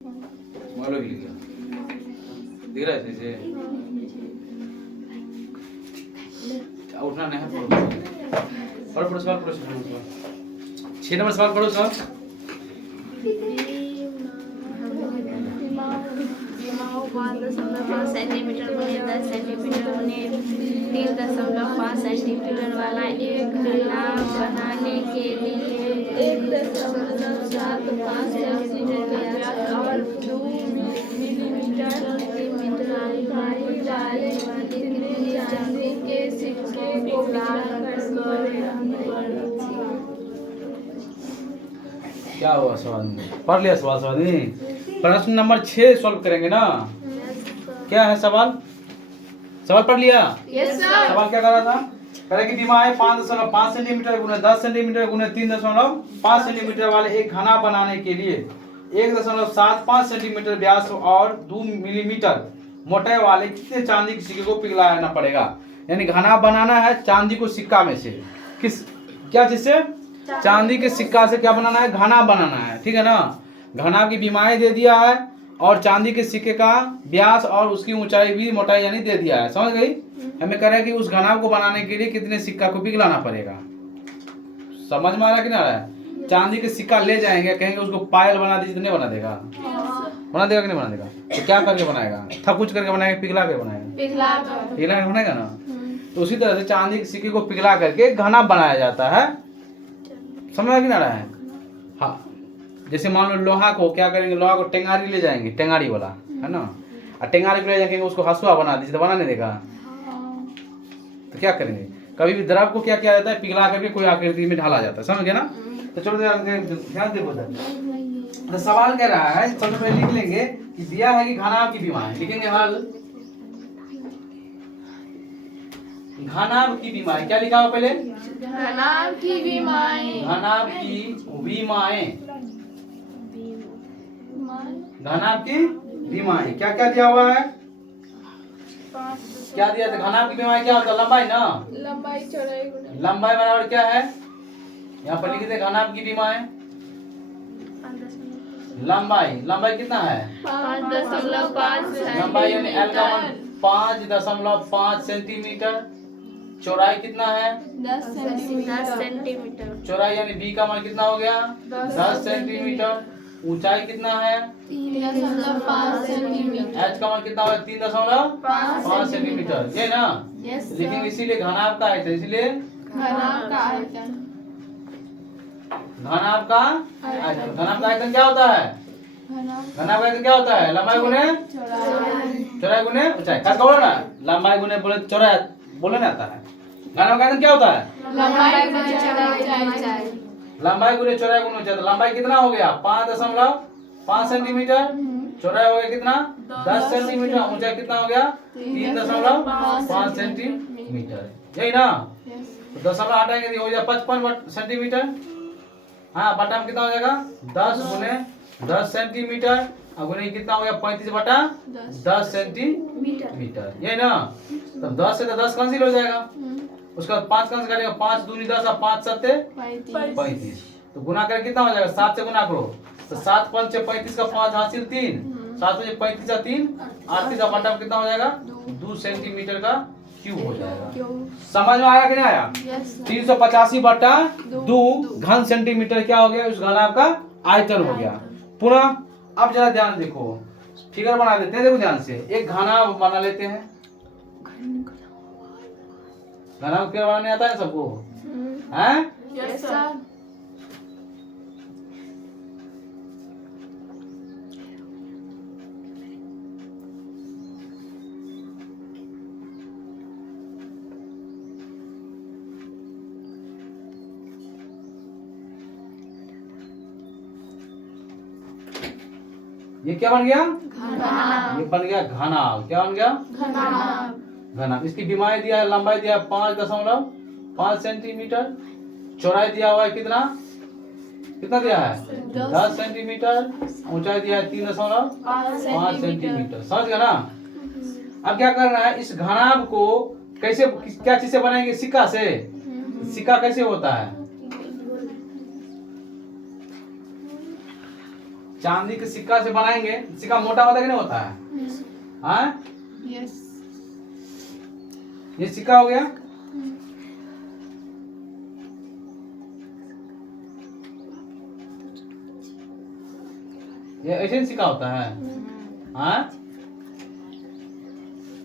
मालो लिख लिया, दिख रहा है इसे? उठना नहीं है, पढ़ो सवाल पढ़ो। 6 नंबर सवाल पढ़ो सर। सेंटीमीटर गुने 10 सेंटीमीटर गुने 3.5 सेंटीमीटर वाला एक घड़ा बनाने के लिए 1.75 सेंटीमीटर व्यास और 2 मिलीमीटर चांदी के सिक्के को पिघलाकर क्या हुआ सवाल में? पढ़ लिया सवाल नहीं? प्रश्न नंबर 6 सॉल्व करेंगे ना? क्या है सवाल? सवाल पढ़ लिया? Yes sir. सवाल क्या कर रहा था? कह रहा कि बीमा है 5.5 सेंटीमीटर गुने 10 सेंटीमीटर गुने 3.5 सेंटीमीटर वाले एक घना बनाने के लिए 1.75 सेंटीमीटर व्यास और 2 मिलीमीटर मोटाई वाले कितने चांदी के सिक्के को पिघलाना पड़ेगा? यानी घना बनाना है चांदी को सिक्का में से। किस क्या चीज से? चांदी के सिक्का से क्या बनाना है? घना बनाना है, ठीक है ना? घना की बीमारी दे दिया है और चांदी के सिक्के का व्यास और उसकी ऊंचाई भी मोटाई यानी दे दिया है। समझ गई? हमें कह रहा है कि उस घना को बनाने के लिए कितने सिक्का को पिघलाना पड़ेगा। समझ में आ रहा कि ना आ रहा है? चांदी के सिक्का ले जाएंगे, कहेंगे उसको पायल बना दीजिए तो नहीं बना देगा? बना देगा कि नहीं बना देगा? तो क्या करके बनाएगा? थकुच करके बनाएगा, पिघला कर बनाएगा? पिघला कर बनाएगा ना। तो उसी तरह से चांदी के सिक्के को पिघला करके घना बनाया जाता है। समझ में कि ना रहा है? हाँ, जैसे मान लो लोहा को क्या करेंगे? लोहा को टेंगारी ले जाएंगे, टेंगारी वाला है ना, और टेंगारी को ले जाएंगे उसको हसुआ बना दीजिए तो बना नहीं देगा? तो क्या करेंगे? कभी भी द्रव को क्या किया जाता है? पिघला करके कोई आकृति में ढाला जाता है। समझ गए ना? तो चलो ध्यान दे उधर। तो सवाल कह रहा है, सबसे पहले लिख लेंगे कि दिया है कि घनाभ की बीमारी। लिखेंगे हल घनाभ की बीमारी। क्या लिखा हुआ पहले? घनाभ की बीमारी। घनाभ की बीमाएं। घनाभ की बीमारी क्या क्या दिया हुआ है? क्या दिया था? घनाभ की बीमारी क्या होता है? लंबाई ना, लंबाई चौड़ाई लंबाई बराबर क्या है? यहाँ पर लिखे थे घनाभ की बीमाएं। लंबाई कितना है? 5.5 लंबाई यानी L का मान 5.5 सेंटीमीटर। चौड़ाई कितना है? 10 सेंटीमीटर। चौड़ाई यानी B का मान कितना हो गया? 10 सेंटीमीटर। ऊंचाई कितना है? 3.5 सेंटीमीटर। H का मान कितना होगा? 3.5 सेंटीमीटर। ये ना लिखेंगे, इसीलिए घनाभ का आयतन, इसलिए घनाभ का आयतन। घनाभ का आयतन। घनाभ का आयतन क्या होता है? घनाभ का आयतन क्या होता है? लंबाई गुने चौड़ाई गुने ऊंचाई। खास बोलो ना, लंबाई गुने बोले चौड़ाई बोले ना आता है। घनाभ का आयतन क्या होता है? लंबाई गुने चौड़ाई ऊंचाई। लंबाई गुने चौड़ाई गुने ऊंचाई। तो लंबाई कितना हो गया? 5.5 सेंटीमीटर। चौड़ाई हो गया कितना? 10 सेंटीमीटर। ऊंचाई कितना हो गया? 3.5 सेंटीमीटर। यही ना? तो दशमलव हटाएंगे तो हो जाएगा 55 सेंटीमीटर। हाँ, बटा में कितना हो जाएगा? 10 गुने 10 सेंटीमीटर और गुने कितना हो गया? 35/10 सेंटीमीटर। यही ना? तो 10 से तो 10 कैंसिल हो जाएगा। उसके बाद 5 कैंसिल करेंगे, 5 दूनी 10 और 5 सत्ते 35। तो गुना करके कितना हो जाएगा? 7 से गुना करो तो 7 5 35 का 5 हासिल 3, 7 में 35 का 3 38 का बटा में कितना हो जाएगा? 2 सेंटीमीटर का क्यूब हो जाएगा। समझ में आया कि नहीं आया? 385/2 घन सेंटीमीटर क्या हो गया? उस घनाभ का आयतन हो गया। पुनः अब जरा ध्यान देखो, फिगर बना देते हैं। देखो ध्यान से, एक घनाभ बना लेते हैं। घनाभ क्या बनाने आता है सबको? हैं? Yes sir. ये क्या बन गया? घनाभ। ये बन गया घनाभ। क्या बन गया? घनाभ। घनाभ। इसकी बीमारी दिया है, लंबाई दिया है 5.5 सेंटीमीटर। चौड़ाई दिया हुआ है कितना? कितना दिया है? 10 सेंटीमीटर। ऊंचाई दिया है 3.5 सेंटीमीटर। समझ गया ना? अब क्या करना है? इस घनाभ को कैसे, क्या चीज से बनाएंगे? सिक्का से। सिक्का कैसे होता है? चांदी के सिक्का से बनाएंगे, सिक्का मोटा होता है कि नहीं होता है? हाँ, यस। ये सिक्का हो गया। ये ऐसे ही सिक्का होता है। हाँ,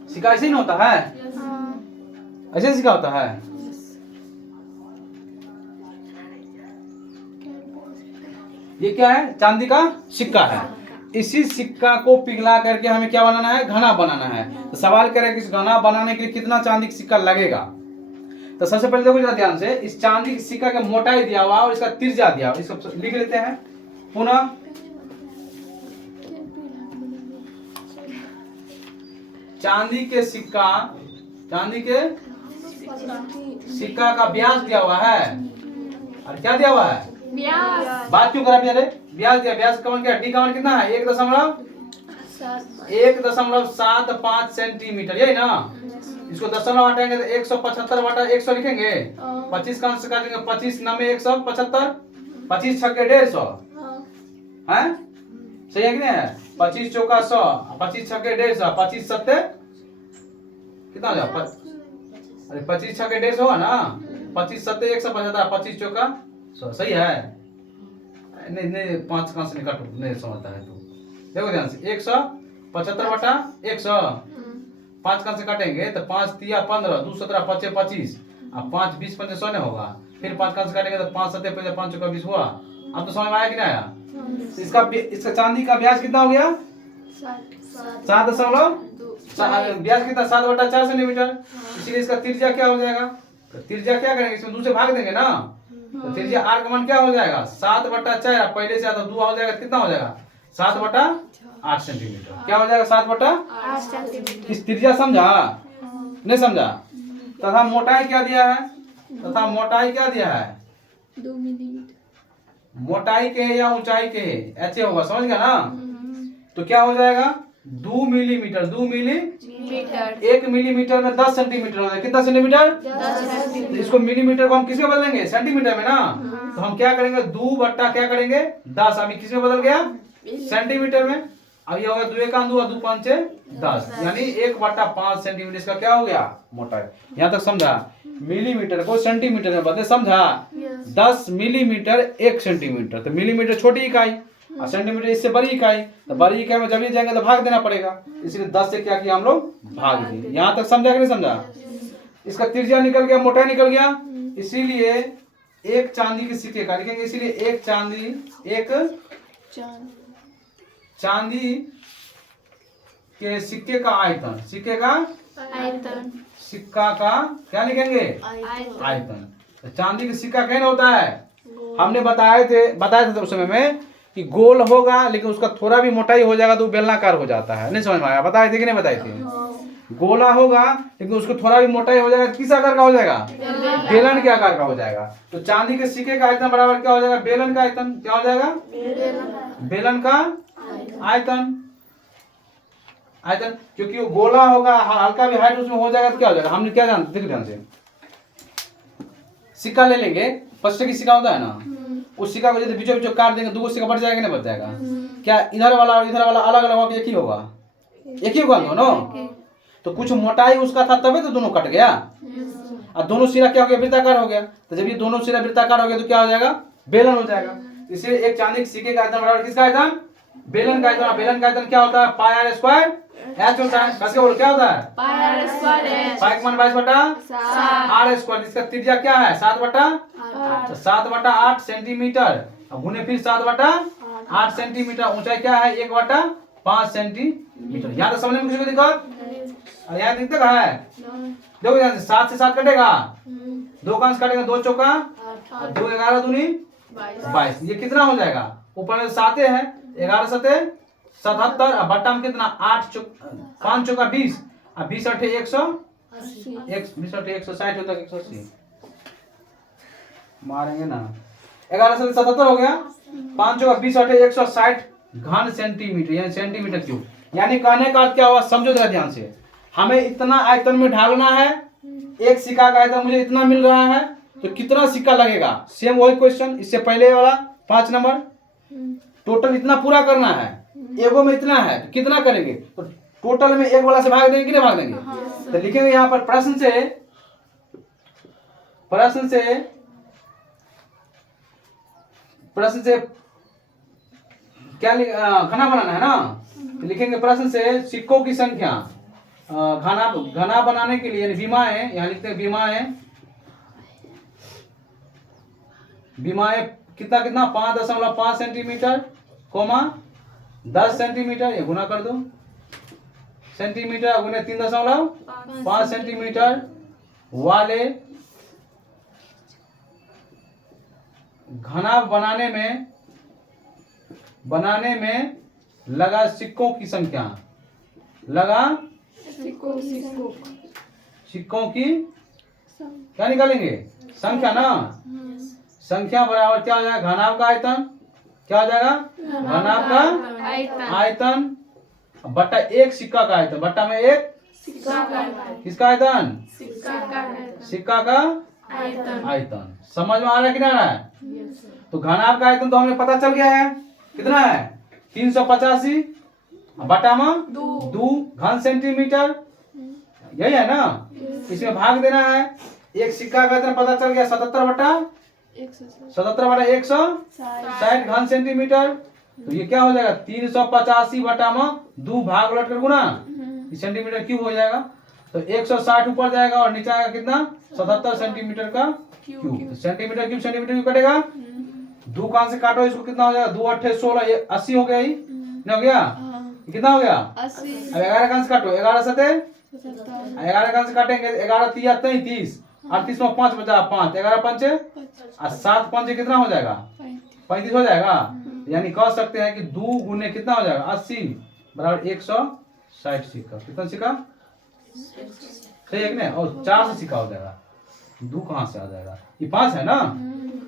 सिक्का ऐसे ही नहीं होता है, ऐसे ही सिक्का होता है। ये क्या है? चांदी का सिक्का है। इसी सिक्का को पिघला करके हमें क्या बनाना है? घना बनाना है। तो सवाल करें कि इस घना बनाने के लिए कितना चांदी का सिक्का लगेगा। तो सबसे पहले देखो जरा ध्यान से, इस चांदी के सिक्का का मोटाई दिया हुआ और इसका त्रिज्या दिया हुआ, इसको लिख लेते हैं पुनः। चांदी के सिक्का का व्यास दिया हुआ है। और क्या दिया हुआ है? व्यास। बात क्यों करा प्यारे? व्यास दिया। व्यास का मान क्या? डी का मान कितना है? 1.75 सेंटीमीटर, यही ना। इसको दशमलव हटाएंगे तो 175 बटा 100 लिखेंगे। 25 का अंश काटेंगे, 25 9 175, 25 छक्के 150 है, सही है कि नहीं है? 25 चौका 100, 25 छक्के 150, 25 सत्ते कितना हो जाएगा? अरे 25 छक्के 150 होगा ना, 25 सत्ते 175, 25 चौका 100, सही है? नहीं नहीं, 5 कहां से निकाल, नहीं समझता है तू। देखो ध्यान से, 175 बटा 100, 5 कहां से काटेंगे तो 5 तिया 15, 2 17 5 25, अब 5 20 5 100 नहीं होगा। फिर 5 कहां से काटेंगे तो 5 7 5 चौका 20 हुआ। अब तो समझ में आया कि नहीं आया? इसका चांदी का व्यास कितना हो गया? 7 व्यास कितना? 7/4 सेंटीमीटर। इसीलिए इसका त्रिज्या क्या हो जाएगा? तो त्रिज्या क्या करेंगे? इसमें 2 से भाग देंगे ना, तो त्रिज्या आर का मान क्या हो जाएगा? 7/4, पहले से आता 2 हो जाएगा, कितना हो जाएगा? 7/8 सेंटीमीटर। क्या हो जाएगा? 7/8 सेंटीमीटर। इस त्रिज्या समझा? नहीं समझा? तथा मोटाई क्या दिया है? 2 मिलीमीटर। मोटाई के है या ऊंचाई के है? ऐसे होगा, समझ गया ना? तो क्या हो जाएगा? 2 मिलीमीटर। 2 मीटर। 1 मिलीमीटर में 10 सेंटीमीटर हो जाएगा। कितना सेंटीमीटर? 10 सेंटीमीटर। तो इसको मिलीमीटर को हम किसमें बदलेंगे? सेंटीमीटर में ना। तो हम क्या करेंगे? 2 बट्टा क्या करेंगे? 10। अभी किसमें बदल गया? सेंटीमीटर में। अब ये होगा 2 1 2 2 5 6 10, यानी 1/5 सेंटीमीटर इसका क्या हो गया? मोटाई। यहाँ तक समझा? मिलीमीटर को सेंटीमीटर में बदले, समझा? 10 मिलीमीटर 1 सेंटीमीटर। तो मिलीमीटर छोटी इकाई और सेंटीमीटर इससे बड़ी इकाई। तो बड़ी इकाई में जब ये जाएंगे तो भाग देना पड़ेगा, इसलिए 10 से क्या किया हम लोग? भाग दिए। यहाँ तक समझा कि नहीं समझा? इसका त्रिज्या निकल गया, मोटाई निकल गया। इसीलिए एक चांदी के सिक्के का लिखेंगे, इसीलिए एक चांदी के सिक्के का आयतन, सिक्का का क्या लिखेंगे? आयतन। तो चांदी का सिक्का कैसे होता है? हमने बताया थे उस समय में कि गोल होगा, लेकिन उसका थोड़ा भी मोटाई हो जाएगा तो बेलनाकार हो जाता है। नहीं समझ में आया? बताए थे कि नहीं बताए थे? गोला होगा लेकिन उसको थोड़ा भी मोटाई हो जाएगा, किस आकार का हो जाएगा? बेलन के आकार का हो जाएगा। तो चांदी के सिक्के का आयतन बराबर क्या हो जाएगा? बेलन का आयतन। क्या हो जाएगा? बेलन का आयतन। क्योंकि वो गोला होगा, हल्का भी हाइट उसमें हो जाएगा तो क्या हो जाएगा? हमने क्या जानते? देखो ध्यान से, सिक्का ले लेंगे, 5 की सिक्का होता है ना, उस सिक्का को यदि बीचों बीचों काट देंगे, 2 सिक्का बढ़ जाएगा नहीं बढ़ जाएगा? क्या इधर वाला और इधर वाला अलग अलग होगा? एक ही होगा दोनों। तो कुछ मोटाई उसका था तभी तो दोनों कट गया, और दोनों सिरा क्या हो गया? वृत्ताकार हो गया। तो जब ये दोनों सिरा वृत्ताकार हो गया तो क्या हो जाएगा? बेलन हो जाएगा। इसलिए एक चांदी के सिक्के का आयतन बराबर किसका आयतन? बेलन का आयतन। बेलन का आयतन क्या होता है? पाई आर स्क्वायर एच होता है। कैसे बोल? क्या होता है? पाई आर स्क्वायर एच। पाई का मान 22/आर स्क्वायर। इसका त्रिज्या क्या है? 7/8 सेंटीमीटर। अब गुने फिर 7/8 सेंटीमीटर। ऊंचाई क्या है? 1/5 सेंटीमीटर। यहाँ तो समझने में किसी को दिक्कत? और यहाँ दिक्कत है? देखो यहाँ से 7 से 7 कटेगा, 2 का अंश काटेगा, 2 चौका 2, 11 दूनी 22। ये कितना हो जाएगा? ऊपर में 7 है, 11 7 77, और बट्टा में कितना? 5 चौका 20, और 20 8 180, 160 होता है, 180 मारेंगे ना। 11 7 77 हो गया, 5 चौका 20 8 160 घन सेंटीमीटर, यानी सेंटीमीटर क्यूब। यानी कहने का अर्थ क्या हुआ? समझो जरा ध्यान से, हमें इतना आयतन में ढालना है। एक सिक्का का आयतन मुझे इतना मिल रहा है, तो कितना सिक्का लगेगा? सेम वही क्वेश्चन, इससे पहले वाला 5 नंबर टोटल इतना पूरा करना है, एगो में इतना है तो कितना करेंगे, तो टोटल में एक वाला से भाग देंगे कि नहीं भाग देंगे। तो लिखेंगे यहाँ पर प्रश्न से क्या घना बनाना है ना, तो लिखेंगे प्रश्न से सिक्कों की संख्या घना बनाने के लिए, यानी विमाएं, यहाँ लिखते हैं विमाएं कितना 5.5 सेंटीमीटर, 10 सेंटीमीटर, ये गुना कर दो, सेंटीमीटर गुने 3.5 सेंटीमीटर वाले घना बनाने में लगा सिक्कों की संख्या, सिक्कों की क्या निकालेंगे, संख्या ना, संख्या बराबर क्या हो जाएगा, घनाभ का आयतन, क्या हो जाएगा, घनाभ का आयतन बट्टा एक सिक्का का आयतन, बट्टा में एक किसका आयतन, सिक्का का आयतन। समझ में आ रहा है कि नहीं आ रहा है। तो घनाभ का आयतन तो हमें पता चल गया है, कितना है 385 बटा में 2 घन सेंटीमीटर, यही है ना। इसमें भाग देना है, एक सिक्का का आयतन पता चल गया 77 बटा 160 घन सेंटीमीटर। तो ये क्या हो जाएगा 385 बटा में 2 भाग उलट कर गुना, सेंटीमीटर क्यूब हो जाएगा। तो 160 ऊपर जाएगा और नीचे आएगा कितना 77 सेंटीमीटर का क्यूब। तो सेंटीमीटर क्यूब कटेगा, 2 कान से काटो, इसको कितना हो जाएगा 2 8 16, ये 80 हो गया, ही नहीं हो गया, कितना हो गया 80। अब 11 कान से काटो, 11 सते 11 कान से काटेंगे, 11 3 33, 38 में 5 बचा 5, 11 पंचे और 7 पंचे कितना हो जाएगा 35 हो जाएगा। यानी कह सकते हैं कि 2 गुने कितना हो जाएगा 80 बराबर 160 सिक्का। कितना सिक्का सही है कि नहीं, और 4 से सिक्का हो जाएगा, 2 कहाँ से आ जाएगा, ये 5 है ना,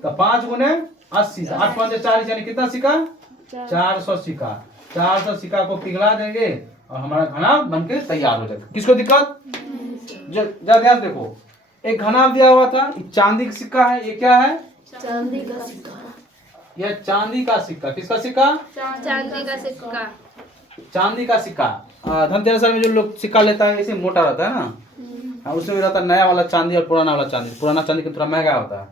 तो 5 गुने 80, 8 पंचे 40, यानी कितना सिक्का 400 सिक्का। 400 सिक्का को पिघला देंगे और हमारा घनाभ बनके तैयार हो जाएगा। किसको दिक्कत, जरा ध्यान देखो, एक घनाभ दिया हुआ था, चांदी का सिक्का है, ये क्या है चांदी का सिक्का, यह चांदी का सिक्का, किसका सिक्का चांदी का सिक्का, चांदी का सिक्का। धनतेरस में जो लोग सिक्का लेता है इसे मोटा रहता है ना, उसमें भी रहता है नया वाला चांदी और पुराना वाला चांदी, पुराना चांदी का थोड़ा महंगा होता है।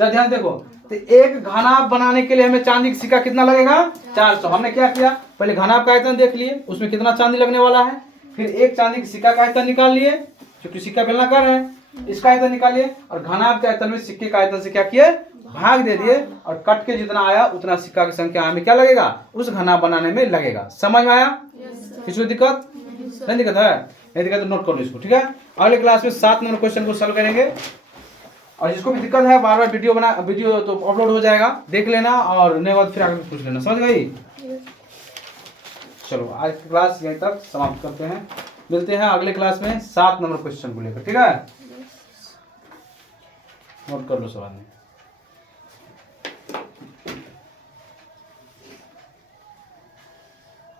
चल ध्यान देखो, तो एक घनाभ बनाने के लिए हमें चांदी का सिक्का कितना लगेगा 400। हमने क्या किया, पहले घनाभ का आयतन देख लिए, उसमें कितना चांदी लगने वाला है, फिर एक चांदी के सिक्का का आयतन निकाल लिए, क्योंकि सिक्का बेलनाकार है, इसका आयतन निकालिए और घनाभ के आयतन में सिक्के का आयतन से क्या किए भाग दे दिए, और कट के जितना आया उतना सिक्का की संख्या हमें क्या लगेगा उस घनाभ बनाने में लगेगा। समझ में आया, किसी को दिक्कत नहीं, दिक्कत है नहीं दिक्कत तो नोट कर लो इसको, ठीक है। अगले क्लास में 7 नंबर क्वेश्चन को सॉल्व करेंगे, और जिसको भी दिक्कत है बार बार वीडियो तो अपलोड हो जाएगा, देख लेना और नहीं बाद फिर आगे पूछ लेना। समझ गई, चलो आज की क्लास यहीं तक समाप्त करते हैं, मिलते हैं अगले क्लास में 7 नंबर क्वेश्चन को लेकर, ठीक है। नोट कर लो सब आदमी।